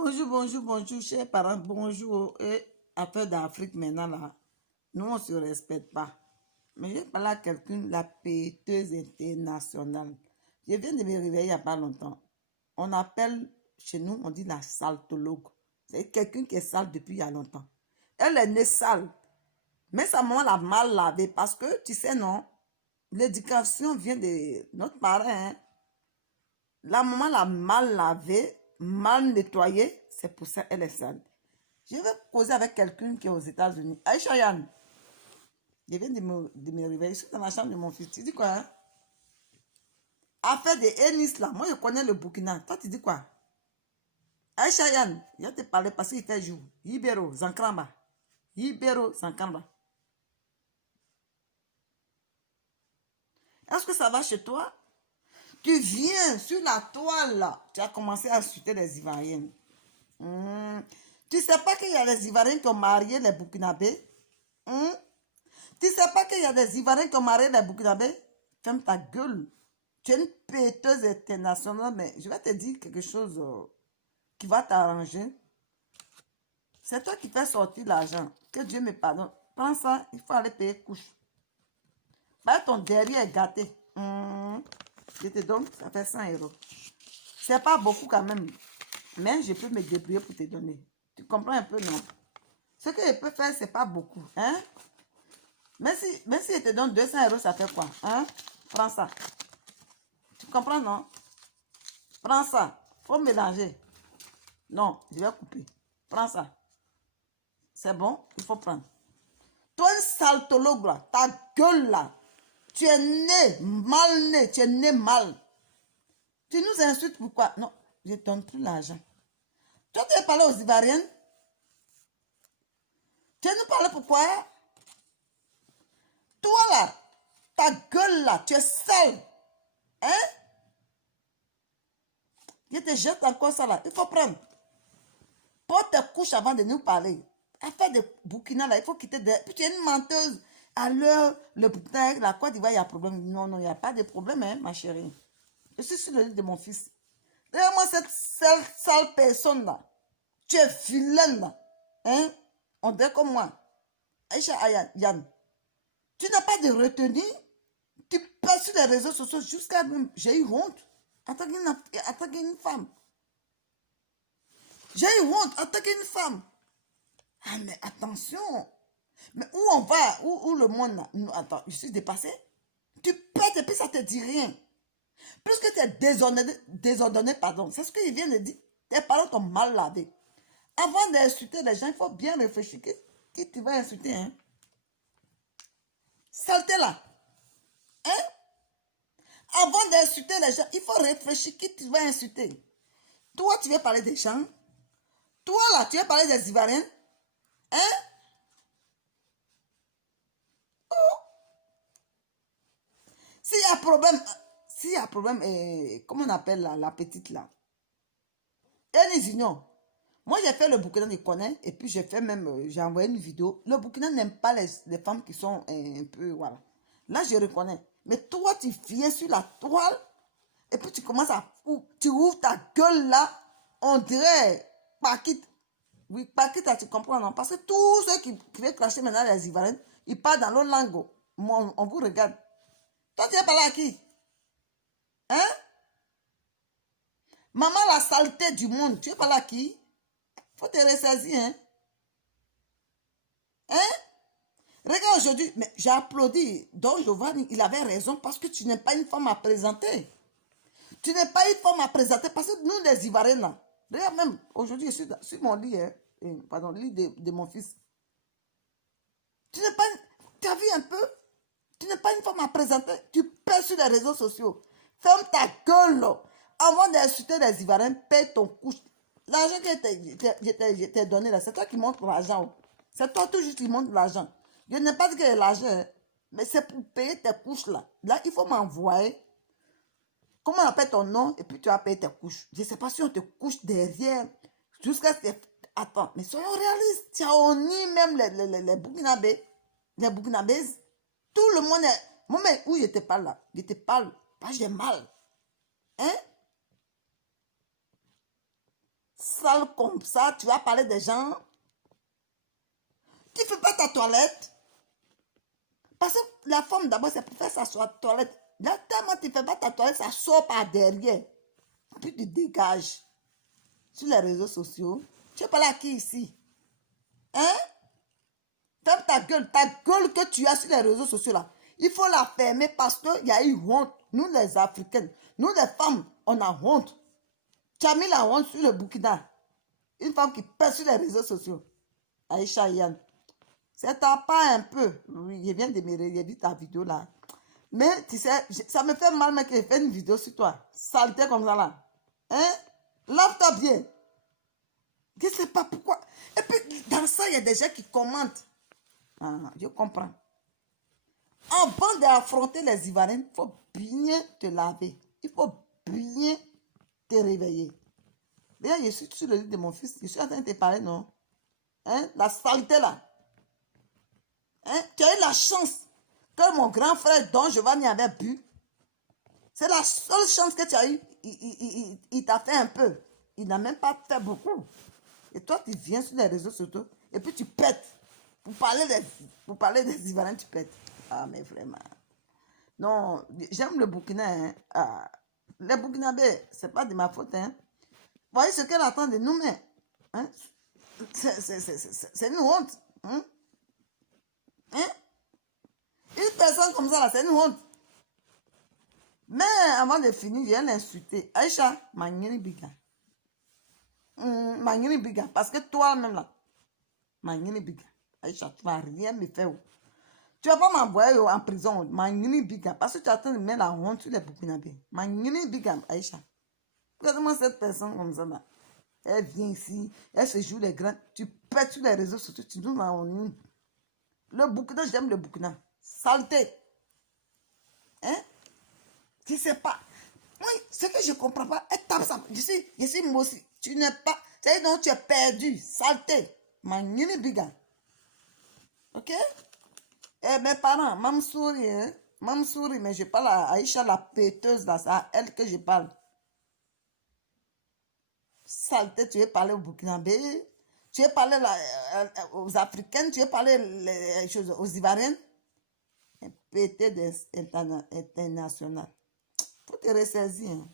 Bonjour, bonjour, bonjour, chers parents, bonjour. Et affaire d'Afrique maintenant là, nous on ne se respecte pas. Mais je parle à quelqu'un, la péteuse internationale. Je viens de me réveiller il n'y a pas longtemps. On appelle chez nous, on dit la saltologue. C'est quelqu'un qui est sale depuis il y a longtemps. Elle est née sale. Mais sa maman l'a mal lavée parce que, tu sais, non, l'éducation vient de notre parent. Hein. La maman l'a mal lavée, mal nettoyée. C'est pour ça qu'elle est sale. Je vais causer avec quelqu'un qui est aux États-Unis. Aïcha Yann, je viens de me réveiller. Je suis dans la chambre de mon fils. Tu dis quoi? Hein? Affaire de Ennis là. Moi, je connais le Burkina. Toi, tu dis quoi? Aïcha Yann, je vais te parler parce qu'il fait jour. Ibero, Zankramba. Ibero, Zankramba. Est-ce que ça va chez toi? Tu viens sur la toile là. Tu as commencé à insulter les Ivoiriennes. Tu ne sais pas qu'il y a des Ivoiriens qui ont marié les Burkinabés? Tu ne sais pas qu'il y a des Ivoiriens qui ont marié les Burkinabés? Ferme ta gueule. Tu es une péteuse internationale, mais je vais te dire quelque chose qui va t'arranger. C'est toi qui fais sortir l'argent. Que Dieu me pardonne. Prends ça, il faut aller payer couche. Bah, ton derrière est gâté. Je te donne, ça fait 100 euros. C'est pas beaucoup quand même. Mais je peux me débrouiller pour te donner. Tu comprends un peu, non? Ce que je peux faire, c'est pas beaucoup. Hein? Mais si je te donne 200 euros, ça fait quoi? Hein? Prends ça. Tu comprends, non? Prends ça. Faut mélanger. Non, je vais couper. Prends ça. C'est bon? Il faut prendre. Toi, un saltologue, là, ta gueule, là, tu es né, mal né, tu es né mal. Tu nous insultes pourquoi? Non, je ne donne plus l'argent. Toi, tu as parlé aux Ivoiriennes? Tu nous parles pourquoi? Toi, là, ta gueule, là, tu es sale. Hein? Je te jette encore ça, là. Il faut prendre. Porte tes couches avant de nous parler. Affaire de Burkina, là, il faut quitter. Puis tu es une menteuse. À l'heure, le Burkina, la Côte d'Ivoire, il y a problème. Non, non, il n'y a pas de problème, hein, ma chérie. Je suis sur le lit de mon fils. Regarde-moi cette sale personne-là. Tu es vilaine, là. Hein? On dirait comme moi. Aïcha Yann. Tu n'as pas de retenue. Tu passes sur les réseaux sociaux jusqu'à même. J'ai eu honte. En tant qu'une femme. J'ai eu honte en tant qu'une femme. Ah, mais attention. Mais où on va? Où le monde là? Attends, je suis dépassée. Tu pètes et puis ça te dit rien. Plus que tu es désordonné, pardon. C'est ce qu'il vient de dire. Tes parents t'ont mal lavé. Avant d'insulter les gens, il faut bien réfléchir. Qui tu vas insulter, hein? Saleté là. Hein? Avant d'insulter les gens, il faut réfléchir qui tu vas insulter. Toi, tu veux parler des gens. Toi, là, tu veux parler des Ivoiriens. Hein? Oh. S'il y a problème, comment on appelle la petite là? Elles Union. Moi, j'ai fait le Burkina, je connais, et puis j'ai fait même, j'ai envoyé une vidéo. Le Burkina n'aime pas les femmes qui sont un peu, voilà. Là, je reconnais. Mais toi, tu viens sur la toile, et puis tu commences tu ouvres ta gueule là, on dirait, Paquita. Oui, Paquita, tu comprends, non? Parce que tous ceux qui veulent clasher maintenant les Ivoiriens, ils parlent dans l'autre langue. On vous regarde. Toi, tu es parlé à qui? Hein? Maman, la saleté du monde, tu es parlé à qui? Faut te ressaisir, hein? Hein? Regarde aujourd'hui, mais j'ai applaudi Don Giovanni, il avait raison parce que tu n'es pas une femme à présenter. Tu n'es pas une femme à présenter parce que nous, les Ivoiriens, là, regarde même, aujourd'hui, je suis sur mon lit, hein, pardon, le lit de mon fils. Tu n'es pas, tu as vu un peu? Tu n'es pas une femme à présenter. Tu paies sur les réseaux sociaux. Ferme ta gueule, là. Avant d'insulter les Ivoiriens, paie ton couche. L'argent que je t'ai donné, là, c'est toi qui montres l'argent. C'est toi toujours qui montres l'argent. Je n'ai pas dit que l'argent, hein, mais c'est pour payer tes couches, là. Là, il faut m'envoyer. Comment on appelle ton nom? Et puis tu vas payer tes couches. Je ne sais pas si on te couche derrière. Jusqu'à ce que... Attends, mais soyons réalistes. Tu as honni même les Burkinabés. Les Burkinabés. Tout le monde est... Moi, mais où je te parle là? Je te parle. Pas j'ai mal. Hein? sale comme ça, tu vas parler des gens. Tu ne fais pas ta toilette. Parce que la femme, d'abord, c'est pour faire sa toilette. Là, tellement tu ne fais pas ta toilette, ça sort par derrière. Puis tu dégages. Sur les réseaux sociaux. Tu es pas là qui ici? Hein? Ferme ta gueule que tu as sur les réseaux sociaux là. Il faut la fermer parce qu'il y a eu honte. Nous les Africaines, nous les femmes, on a honte. Tu as mis la honte sur le Burkina. Une femme qui pèse sur les réseaux sociaux. Aïcha Yann. C'est ta part un peu. Oui, je viens de me regarder ta vidéo là. Mais tu sais, ça me fait mal, mec, que je fais une vidéo sur toi. Saleté comme ça là. Hein? Lave-toi bien. Je ne sais pas pourquoi. Et puis, dans ça, il y a des gens qui commentent. Ah, je comprends. Avant d'affronter les Ivoiriens, il faut bien te laver. Il faut bien te réveiller. D'ailleurs, je suis sur le lit de mon fils. Je suis en train de te parler, non? Hein? La saleté là. Hein? Tu as eu la chance que mon grand frère Don Giovanni avait bu. C'est la seule chance que tu as eue. Il t'a fait un peu. Il n'a même pas fait beaucoup. Et toi, tu viens sur les réseaux sociaux et puis tu pètes. Pour parler des Ivoiriens, tu pètes. Ah, mais vraiment. Non, j'aime le Burkina. Hein. Ah, les Burkinabés, c'est pas de ma faute. Hein. Vous voyez ce qu'elle attend de nous, mais hein? C'est une honte. Hein? Hein? Une personne comme ça, là, c'est une honte. Mais avant de finir, je viens l'insulter. Aïcha, Mangini Biga. Mangini Biga. Parce que toi-même, là, Mangini Biga. Aïcha, tu ne vas rien me faire. Tu ne vas pas m'envoyer en prison. Mangini Biga. Parce que tu es en train de mettre la honte sur les Burkinabés. Mangini Biga, Aïcha. Regarde-moi cette personne comme ça, là. Elle vient ici, elle se joue les grands. Tu pètes sur les réseaux sociaux, tu nous en nous. Le Burkina, j'aime le Burkina. Saleté. Hein? Je ne sais pas. Moi, ce que je ne comprends pas, elle tape ça. Je suis moi aussi. Tu n'es pas. C'est donc tu es perdu. Saleté. Mangini Biga. Ok? Eh, mes parents, Mamsouri, hein? Mamsouri, mais je parle à Aïcha, la péteuse, là, c'est à elle que je parle. Saleté, tu veux parler aux Burkinabés, tu veux parler aux Africains, tu veux parler les choses aux Ivoiriens. Un pété international. Faut te ressaisir. Hein.